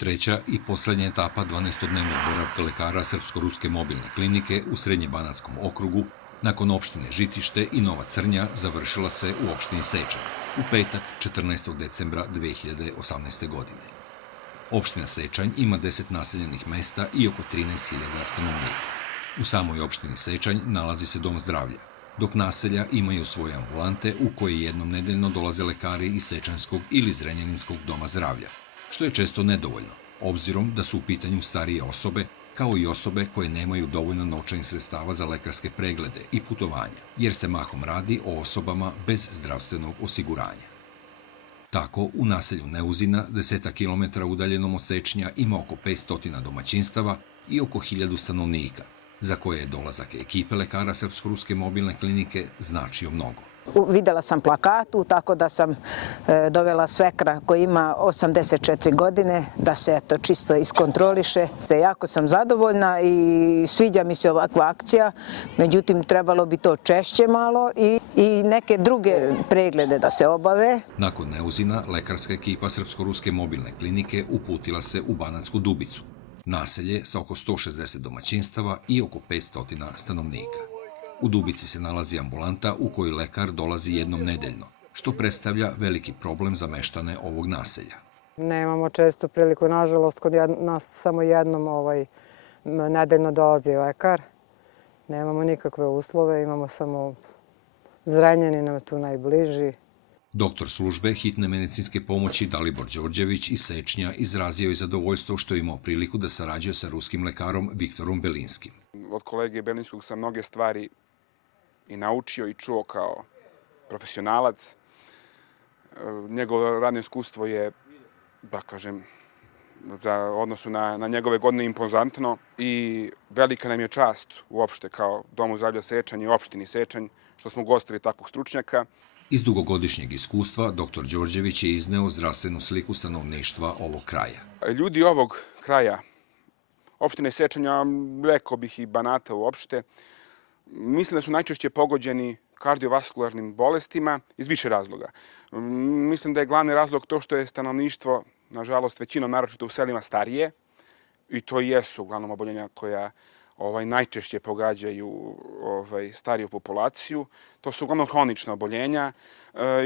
Treća i poslednja etapa 12-dnevnog boravka lekara Srpsko-ruske mobilne klinike u Srednjebanatskom okrugu nakon opštine Žitište i Nova Crnja završila se u opštini Sečanj u petak 14. decembra 2018. godine. Opština Sečanj ima 10 naseljenih mesta i oko 13.000 stanovnika. U samoj opštini Sečanj nalazi se dom zdravlja, dok naselja imaju svoje ambulante u koje jednom nedeljno dolaze lekari iz Sečanjskog ili Zrenjaninskog doma zdravlja, što je često nedovoljno, obzirom da su u pitanju starije osobe, kao i osobe koje nemaju dovoljno novčanih sredstava za lekarske preglede i putovanja, jer se mahom radi o osobama bez zdravstvenog osiguranja. Tako, u naselju Neuzina, 10 kilometara udaljenom od Sečnja, ima oko 500 domaćinstava i oko 1000 stanovnika, za koje je dolazak ekipe lekara Srpsko-ruske mobilne klinike značio mnogo. Videla sam plakatu, tako da sam dovela svekra koji ima 84 godine, da se eto čisto iskontroliše. Jako sam zadovoljna i sviđa mi se ovakva akcija, međutim trebalo bi to češće malo i neke druge preglede da se obave. Nakon Neuzina, lekarska ekipa Srpsko-ruske mobilne klinike uputila se u Banatsku Dubicu, naselje sa oko 160 domaćinstava i oko 500 stanovnika. U Dubici se nalazi ambulanta u kojoj lekar dolazi jednom nedeljno, što predstavlja veliki problem za meštane ovog naselja. Nemamo često priliku, nažalost, kod nas samo jednom nedeljno dolazi lekar. Nemamo nikakve uslove, imamo samo Zrenjanin nam tu najbliži. Doktor službe hitne medicinske pomoći Dalibor Đorđević iz Sečnja izrazio je zadovoljstvo što je imao priliku da sarađuje sa ruskim lekarom Viktorom Belinskim. Od kolege Belinskog sam mnoge stvari i naučio i čuo kao profesionalac. Njegovo radno iskustvo je, da kažem, za odnosu na njegove godine impozantno i velika nam je čast uopšte kao Domu zdravlja Sečanj i opštini Sečanj što smo gostili takvog stručnjaka. Iz dugogodišnjeg iskustva dr. Đorđević je izneo zdravstvenu sliku stanovništva ovog kraja. Ljudi ovog kraja, opštine Sečanja, rekao bih i Banata uopšte, mislim da su najčešće pogođeni kardiovaskularnim bolestima iz više razloga. Mislim da je glavni razlog to što je stanovništvo, nažalost, većinom naročito u selima starije, i to jesu uglavnom oboljenja koja najčešće pogađaju stariju populaciju. To su uglavnom hronična oboljenja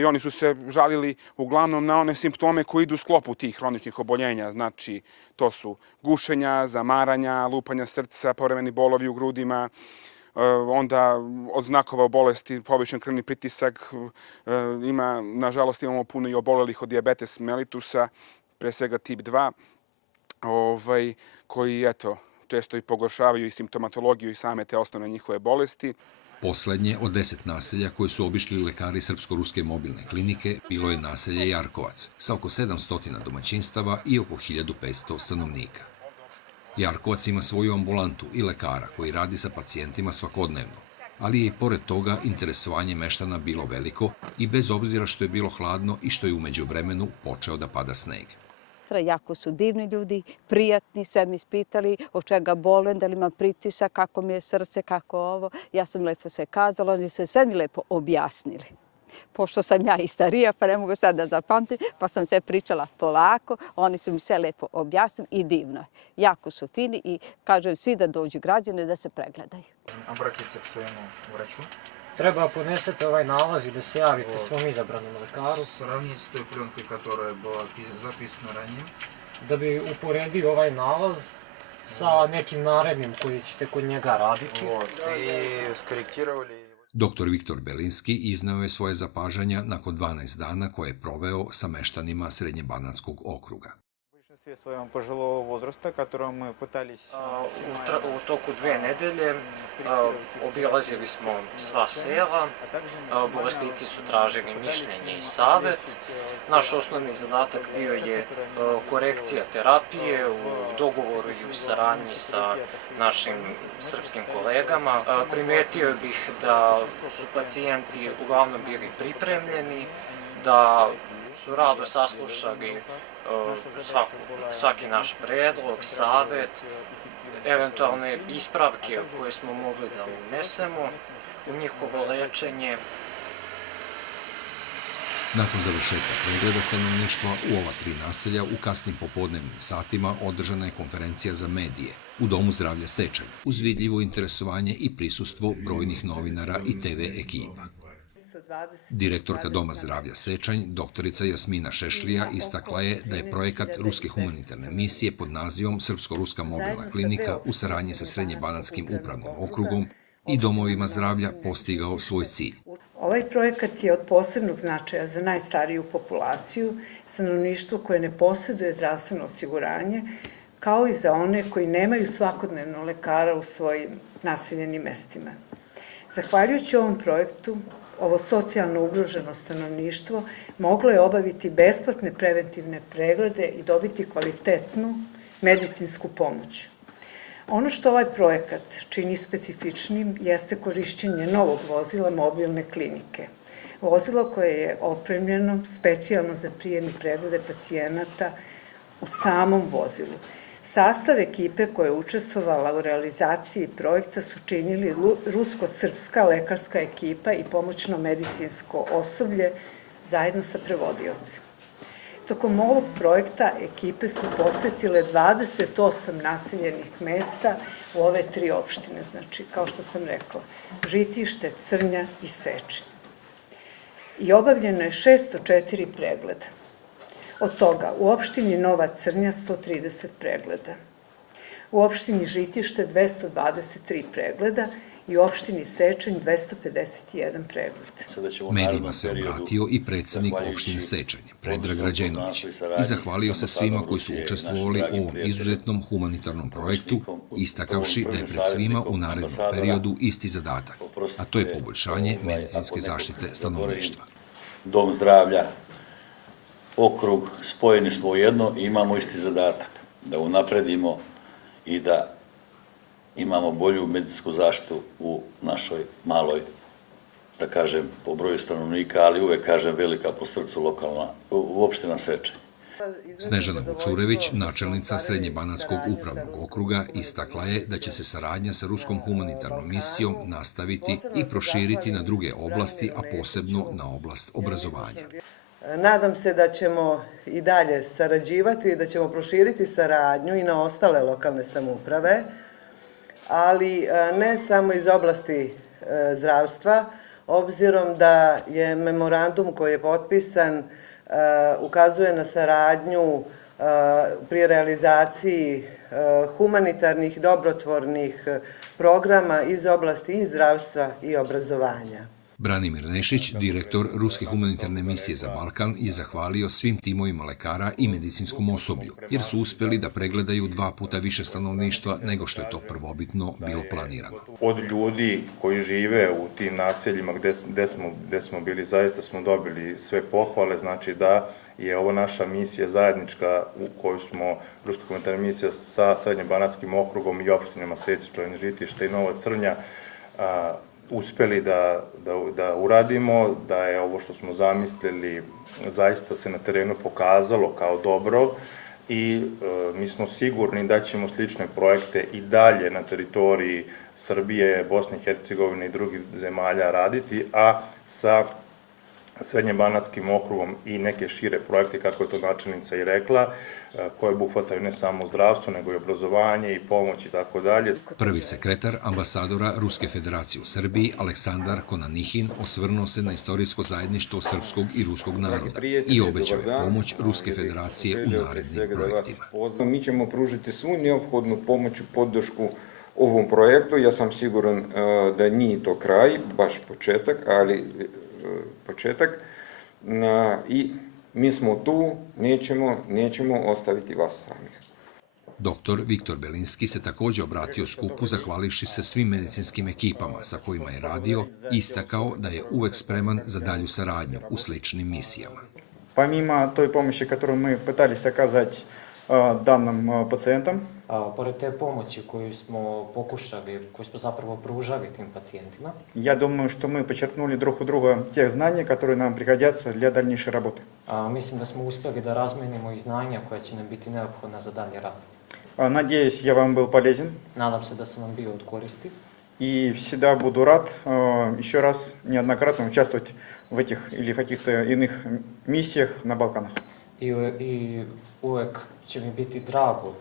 i oni su se žalili uglavnom na one simptome koji idu u sklopu tih hroničnih oboljenja. Znači, to su gušenja, zamaranja, lupanja srca, povremeni bolovi u grudima, onda od znakova bolesti povišen krvni pritisak, nažalost imamo puno i obolelih od dijabetes mellitusa, pre svega tip 2, koji, eto, često i pogoršavaju i simptomatologiju i same te osnovne njihove bolesti. Poslednje od 10 naselja koje su obišli lekari Srpsko-ruske mobilne klinike bilo je naselje Jarkovac sa oko 700 domaćinstava i oko 1500 stanovnika. Jarkovac ima svoju ambulantu i lekara koji radi sa pacijentima svakodnevno, ali je i pored toga interesovanje meštana bilo veliko i bez obzira što je bilo hladno i što je umeđu vremenu počeo da pada sneg. Jako su divni ljudi, prijatni, sve mi ispitali od čega bolujem, da li imam pritisak, kako mi je srce, kako ovo. Ja sam lepo sve kazala, oni su sve mi lepo objasnili. Pošto sam ja i starija, pa ne mogu sad da zapamtim, pa sam sve pričala polako, oni su mi sve lepo objasnili i divno. Jako su fini i kažem svi da dođu građani da se pregledaju. Obratite se k svojemu vraću. Treba podnesete ovaj nalaz i da se javite svom izabranom lekaru. Sravniti s toj pljonke koja je bila zapisana ranije. Da bi uporedio ovaj nalaz sa nekim narednim koji ćete kod njega raditi. I skorektirali. Doktor Viktor Belinski izneo je svoje zapažanja nakon 12 dana koje je proveo sa meštanima Srednjebanatskog okruga. U toku 2 nedelje obilazili smo sva sela, bolesnici su tražili mišljenje i savet. Naš osnovni zadatak bio je korekcija terapije u dogovoru i u saradnji sa našim srpskim kolegama. Primetio bih da su pacijenti uglavnom bili pripremljeni, da su rado saslušali svaki naš predlog, savet, eventualne ispravke koje smo mogli da unesemo u njihovo lečenje. Nakon završetka pregleda stanovništva u ova 3 naselja u kasnim popodnevnim satima održana je konferencija za medije u Domu zdravlja Sečanj uz vidljivo interesovanje i prisustvo brojnih novinara i TV ekipa. Direktorka Doma zdravlja Sečanj, doktorica Jasmina Šešlija, istakla je da je projekat Ruske humanitarne misije pod nazivom Srpsko-ruska mobilna klinika u saradnji sa Srednje-banatskim upravnim okrugom i domovima zdravlja postigao svoj cilj. Ovaj projekat je od posebnog značaja za najstariju populaciju, stanovništvo koje ne posjeduje zdravstveno osiguranje, kao i za one koji nemaju svakodnevno lekara u svojim naseljenim mestima. Zahvaljujući ovom projektu, ovo socijalno ugroženo stanovništvo moglo je obaviti besplatne preventivne preglede i dobiti kvalitetnu medicinsku pomoć. Ono što ovaj projekat čini specifičnim jeste korišćenje novog vozila mobilne klinike. Vozilo koje je opremljeno specijalno za prijem i preglede pacijenata u samom vozilu. Sastav ekipe koja je učestvovala u realizaciji projekta su činili rusko-srpska lekarska ekipa i pomoćno medicinsko osoblje zajedno sa prevodiocima. Tokom ovog projekta ekipe su posetile 28 naseljenih mesta u ove 3 opštine, znači, kao što sam rekla, Žitište, Crnja i Sečanj. I obavljeno je 604 pregleda. Od toga u opštini Nova Crnja 130 pregleda, u opštini Žitište 223 pregleda i u opštini Sečanj 251 pregled. Medijima se obratio i predsjednik opštine Sečanj, Predrag Rađenović, i zahvalio se svima koji su učestvovali u ovom izuzetnom humanitarnom projektu, istakavši da je pred svima u narednom periodu isti zadatak, a to je poboljšanje medicinske zaštite stanovništva. Dom zdravlja, okrug, spojeni smo u jedno i imamo isti zadatak, da unapredimo i da imamo bolju medicinsku zaštitu u našoj maloj, da kažem, po broju stanovnika, ali uvek kažem velika po srcu lokalna, opština Sečanj. Snežana Vučurević, načelnica Srednje-banatskog upravnog okruga, istakla je da će se saradnja sa Ruskom humanitarnom misijom nastaviti i proširiti na druge oblasti, a posebno na oblast obrazovanja. Nadam se da ćemo i dalje sarađivati i da ćemo proširiti saradnju i na ostale lokalne samouprave, ali ne samo iz oblasti zdravstva, obzirom da je memorandum koji je potpisan ukazuje na saradnju pri realizaciji humanitarnih, dobrotvornih programa iz oblasti i zdravstva i obrazovanja. Branimir Nešić, direktor Ruske humanitarne misije za Balkan, je zahvalio svim timovima lekara i medicinskom osoblju, jer su uspeli da pregledaju 2 puta više stanovništva nego što je to prvobitno bilo planirano. Od ljudi koji žive u tim naseljima gde smo bili, zaista smo dobili sve pohvale, znači da je ovo naša misija zajednička u kojoj smo, Ruska humanitarna misija sa Srednje-banatskim okrugom i opštinama Sečanj, Žitište i Nova Crnja, uspeli da uradimo, da je ovo što smo zamislili zaista se na terenu pokazalo kao dobro i mi smo sigurni da ćemo slične projekte i dalje na teritoriji Srbije, Bosne i Hercegovine i drugih zemalja raditi, a sa Srednje-banatskim okrugom i neke šire projekte, kako je to načelnica i rekla, koje obuhvataju ne samo zdravstvo, nego i obrazovanje i pomoć i tako dalje. Prvi sekretar ambasadora Ruske federacije u Srbiji, Aleksandar Konanihin, osvrnuo se na istorijsko zajedništvo srpskog i ruskog naroda i obećao je pomoć Ruske federacije u narednim projektima. Mi ćemo pružiti svu neophodnu pomoć i podršku ovom projektu. Ja sam siguran da nije to kraj, baš početak, ali početak i mi smo tu, nećemo ostaviti vas samih. Doktor Viktor Belinski se također obratio skupu zahvalivši se svim medicinskim ekipama sa kojima je radio i istakao da je uvek spreman za dalju saradnju u sličnim misijama. Помимо той помощи, которую мы пытались оказать данным пациентам, Pored te pomoći koju smo pokušali, koju smo zapravo pružali tim pacijentima, я думаю, что мы почерпнули друг у друга тех знаний, которые нам пригодятся для дальнейшей работы. mislim da smo uspjeli da razmenimo i znanja koja će nam biti neophodna za dalji rad. Надеюсь, я вам был полезен. Nadam se da sam vam bio od koristi. И всегда буду рад еще раз неоднократно участвовать в этих или в каких-то иных миссиях на Балканах. I uvek će mi biti drago.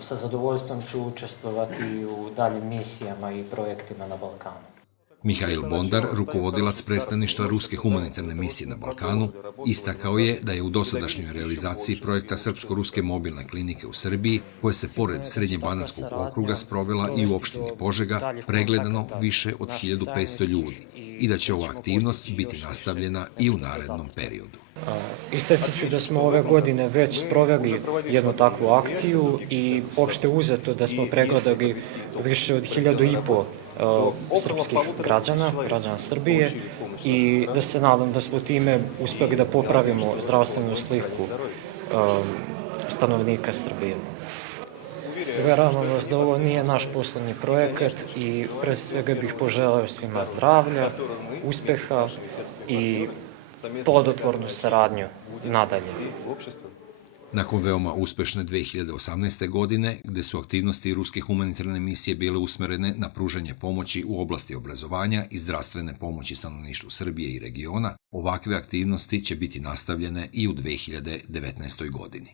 Sa zadovoljstvom ću učestvovati u daljim misijama i projektima na Balkanu. Mihail Bondar, rukovodilac predstavništva Ruske humanitarne misije na Balkanu, istakao je da je u dosadašnjoj realizaciji projekta Srpsko-ruske mobilne klinike u Srbiji, koje se pored Srednjebanatskog okruga sprovela i u opštini Požega, pregledano više od 1500 ljudi i da će ova aktivnost biti nastavljena i u narednom periodu. Istaći ću da smo ove godine već sproveli jednu takvu akciju i opšte uzeto da smo pregledali više od 1500 srpskih građana Srbije i da se nadam da smo time uspeli da popravimo zdravstvenu sliku stanovnika Srbije. Uveravam vas da ovo nije naš poslednji projekat i pre svega bih poželeo svima zdravlja, uspeha i plodotvornu saradnju nadalje. Nakon veoma uspešne 2018. godine, gde su aktivnosti Ruske humanitarne misije bile usmerene na pružanje pomoći u oblasti obrazovanja i zdravstvene pomoći stanovništvu Srbije i regiona, ovakve aktivnosti će biti nastavljene i u 2019. godini.